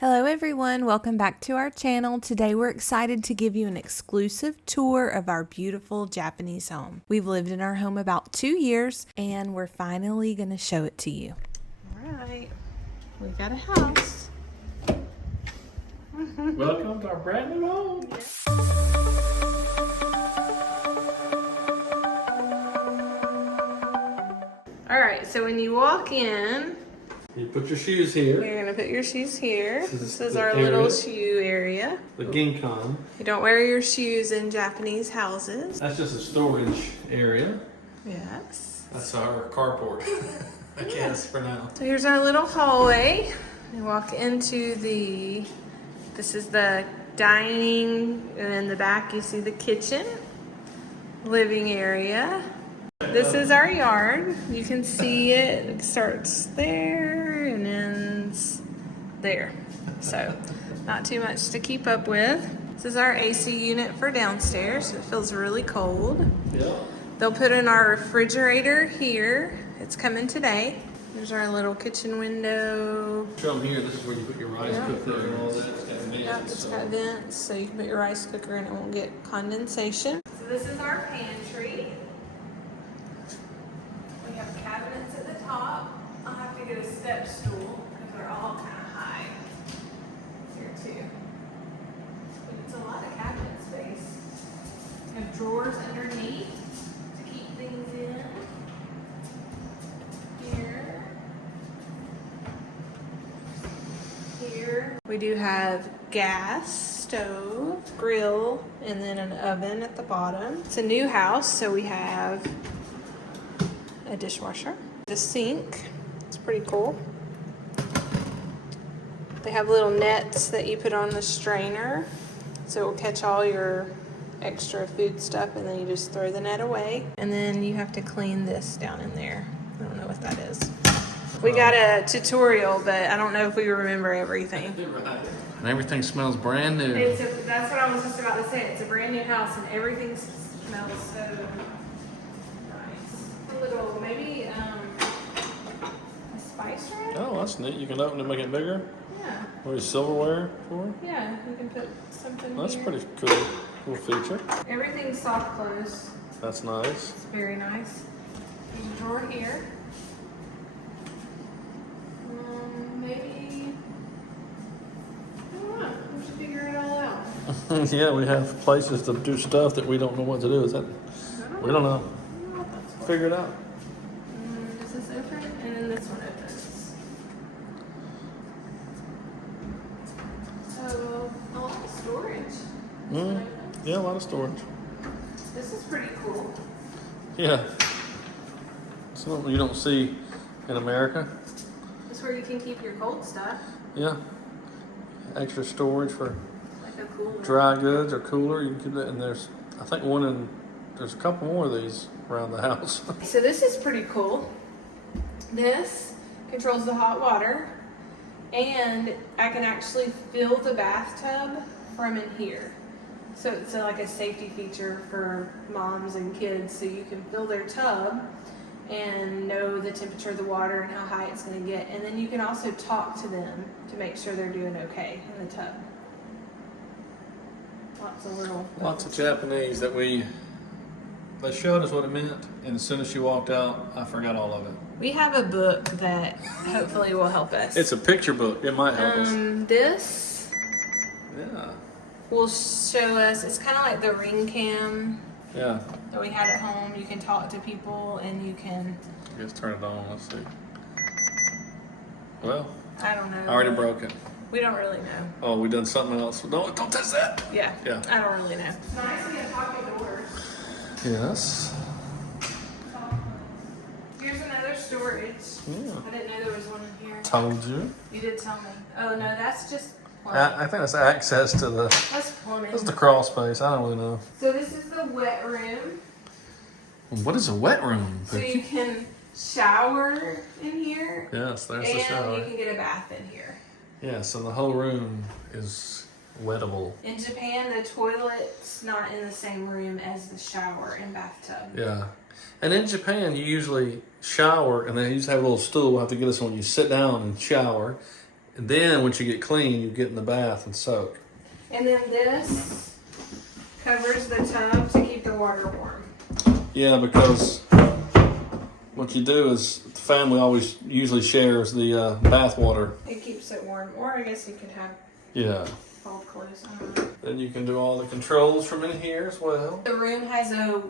Hello everyone, welcome back to our channel. Today we're excited to give you an exclusive tour of our beautiful Japanese home. We've lived in our home about 2 years and we're finally going to show it to you. All right, we got a house. Welcome to our brand new home. All right, so when you walk in, You put your shoes here. you're going to put your shoes here. This is the our area. little shoe area. The ginkan. You don't wear your shoes in Japanese houses. That's just a storage area. Yes. That's our carport. I guess for now. So here's our little hallway. You walk into this is the dining, and in the back you see the kitchen, living area. This is our yard. You can see it. It starts there and ends there. So not too much to keep up with. This is our AC unit for downstairs. It feels really cold. Yeah. They'll put in our refrigerator here. It's coming today. There's our little kitchen window. Show them here. This is where you put your rice Yeah. cooker and all that. It's got vents, Yep, it's got vents, so you can put your rice cooker and it won't get condensation. So this is our pantry. We have cabinets at the top. I'll have to get a step stool because they're all kind of high here too. But it's a lot of cabinet space. We have drawers underneath to keep things in. Here we do have gas stove, grill, and then an oven at the bottom. It's a new house, so we have a dishwasher, the sink. It's pretty cool. They have little nets that you put on the strainer, so it will catch all your extra food stuff, and then you just throw the net away. And then you have to clean this down in there. I don't know what that is. We got a tutorial, but I don't know if we remember everything. And everything smells brand new. That's what I was just about to say. It's a brand new house and everything smells so nice. A little, maybe a spice rack? Oh, that's neat. You can open it, make it bigger. Yeah. Or your silverware for. Yeah, you can put something That's here. pretty cool. Cool feature. Everything's soft close. That's nice. It's very nice. There's a drawer here. Maybe, I don't know. We should figure it all out. Yeah, we have places to do stuff that we don't know what to do. Is that? We don't know. I don't know what that's for. Figure it out. Does this open? And then this one opens. So, a lot of storage. Yeah, a lot of storage. This is pretty cool. Yeah. Something you don't see in America. This is where you can keep your cold stuff, Yeah. Extra storage for like a cooler. dry goods or cooler. You can keep that. And there's a couple more of these around the house. So this is pretty cool. This controls the hot water, and I can actually fill the bathtub from in here. So it's like a safety feature for moms and kids, so you can fill their tub and know the temperature of the water and how high it's going to get. And then you can also talk to them to make sure they're doing okay in the tub. Lots of Japanese that they showed us what it meant, and as soon as she walked out, I forgot all of it. We have a book that hopefully will help us. It's a picture book. It might help us. This Yeah. will show us, it's kind of like the ring cam Yeah. that we had at home. You can talk to people and you can, Just turn it on. Let's see. Well, I don't know. I already broke it. We don't really know. Oh, we done something else. No, don't touch that. Yeah. Yeah. I don't really know. It's nice to get pocket doors. Yes. Here's another storage. Yeah. I didn't know there was one in here. Told you. You did tell me. Oh no, that's just plumbing. I think that's access to the. That's plumbing. This is the crawl space. I don't really know. So this is the wet room. What is a wet room? So you can shower in here. Yes, there's the And shower. you can get a bath in here. Yeah, so the whole room is wettable. In Japan, the toilet's not in the same room as the shower and bathtub. Yeah. And in Japan, you usually shower, and then you just have a little stool. We'll have to get us when you sit down and shower. And then once you get clean, you get in the bath and soak. And then this covers the tub to keep the water warm. Yeah, because what you do is the family always usually shares the bath water. It keeps it warm. Or I guess you could have Yeah. fold clothes on. Then you can do all the controls from in here as well. The room has a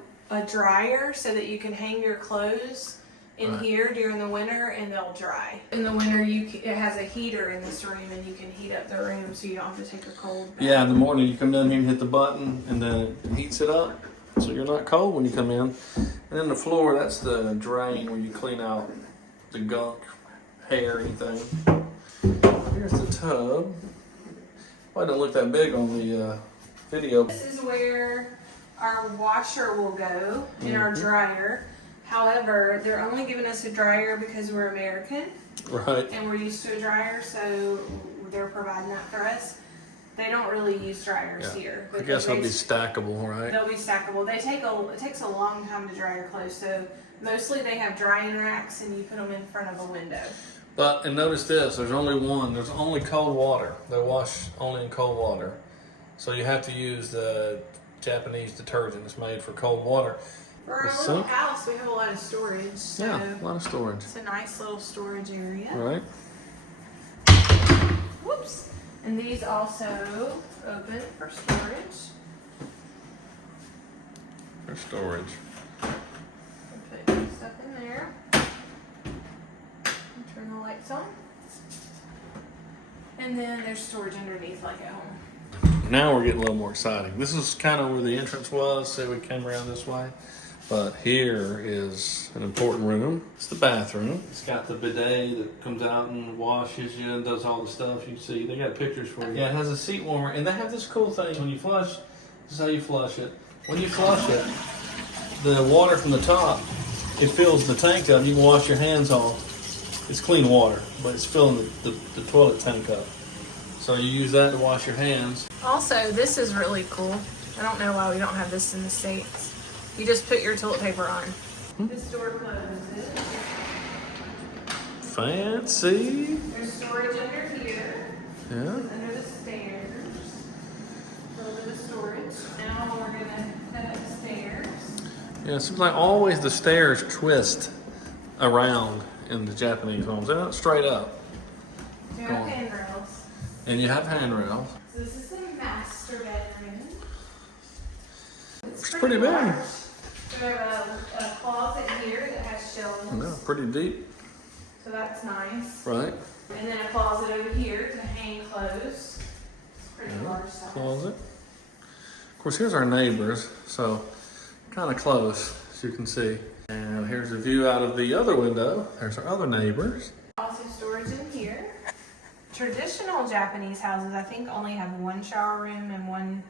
dryer so that you can hang your clothes in Right. here during the winter and they'll dry. In the winter, it has a heater in this room and you can heat up the room so you don't have to take a cold bath. Yeah, in the morning you come down here and hit the button and then it heats it up so you're not cold when you come in. And then the floor, that's the drain where you clean out the gunk, hair, anything. Here's the tub. Well, it doesn't look that big on the video. This is where our washer will go in our dryer. However, they're only giving us a dryer because we're American Right. and we're used to a dryer, so they're providing that for us. They don't really use dryers Yeah. here. I because guess they'll they- be stackable, right? They'll be stackable. It takes a long time to dry your clothes, so mostly they have drying racks and you put them in front of a window. But, and notice this, there's only cold water. They wash only in cold water. So you have to use the Japanese detergent. It's made for cold water. For our The little sink? house, we have a lot of storage, so Yeah, a lot of storage. it's a nice little storage area. Right? Whoops. And these also open for storage. For storage. Put stuff in there. And turn the lights on. And then there's storage underneath like at home. Now we're getting a little more exciting. This is kind of where the entrance was, so we came around this way. But here is an important room. It's the bathroom. It's got the bidet that comes out and washes you and does all the stuff you see. They got pictures for you. Yeah, it has a seat warmer, and they have this cool thing. When you flush, this is how you flush it. When you flush it, the water from the top, it fills the tank up. You can wash your hands off. It's clean water, but it's filling the toilet tank up. So you use that to wash your hands. Also, this is really cool. I don't know why we don't have this in the States. You just put your toilet paper on. This door closes. Fancy. There's storage under here. Yeah. Under the stairs. A little bit of storage. Now we're gonna head upstairs. Yeah, it seems like always the stairs twist around in the Japanese homes. They're not straight up. We Go have on. handrails. And you have handrails. So this is the master bedroom. It's pretty big. large. We have a closet here that has shelves. Yeah, pretty deep, So that's nice. right? And then a closet over here to hang clothes. It's pretty large size. Closet. Of course, here's our neighbors, so kind of close, as you can see. And here's the view out of the other window. There's our other neighbors. Also storage in here. Traditional Japanese houses, I think, only have one shower room and one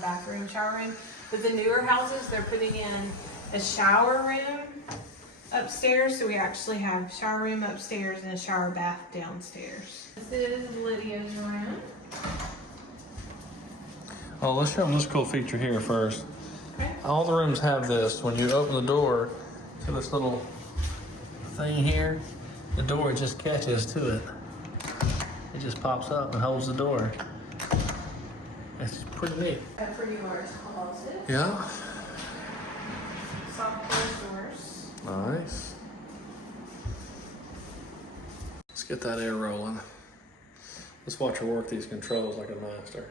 bathroom shower room. But the newer houses, they're putting in a shower room upstairs. So we actually have shower room upstairs and a shower bath downstairs. This is Lydia's room. Oh, let's show them this cool feature here first. Okay. All the rooms have this. When you open the door to this little thing here, the door just catches to it. It just pops up and holds the door. It's pretty neat. A pretty large closet. Yeah. Soft closed doors. Nice. Let's get that air rolling. Let's watch her work these controls like a master.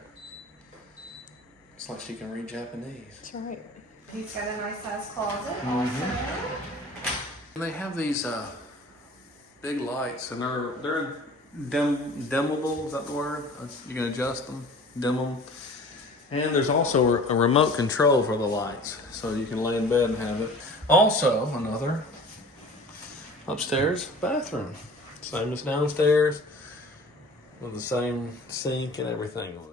It's like she can read Japanese. That's right. He's got a nice size closet And they have these big lights, and they're dimmable. Is that the word? You can adjust them, dim them. And there's also a remote control for the lights, so you can lay in bed and have it. Also, another upstairs bathroom, same as downstairs, with the same sink and everything on it.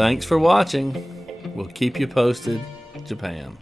Thanks for watching. We'll keep you posted. Japan.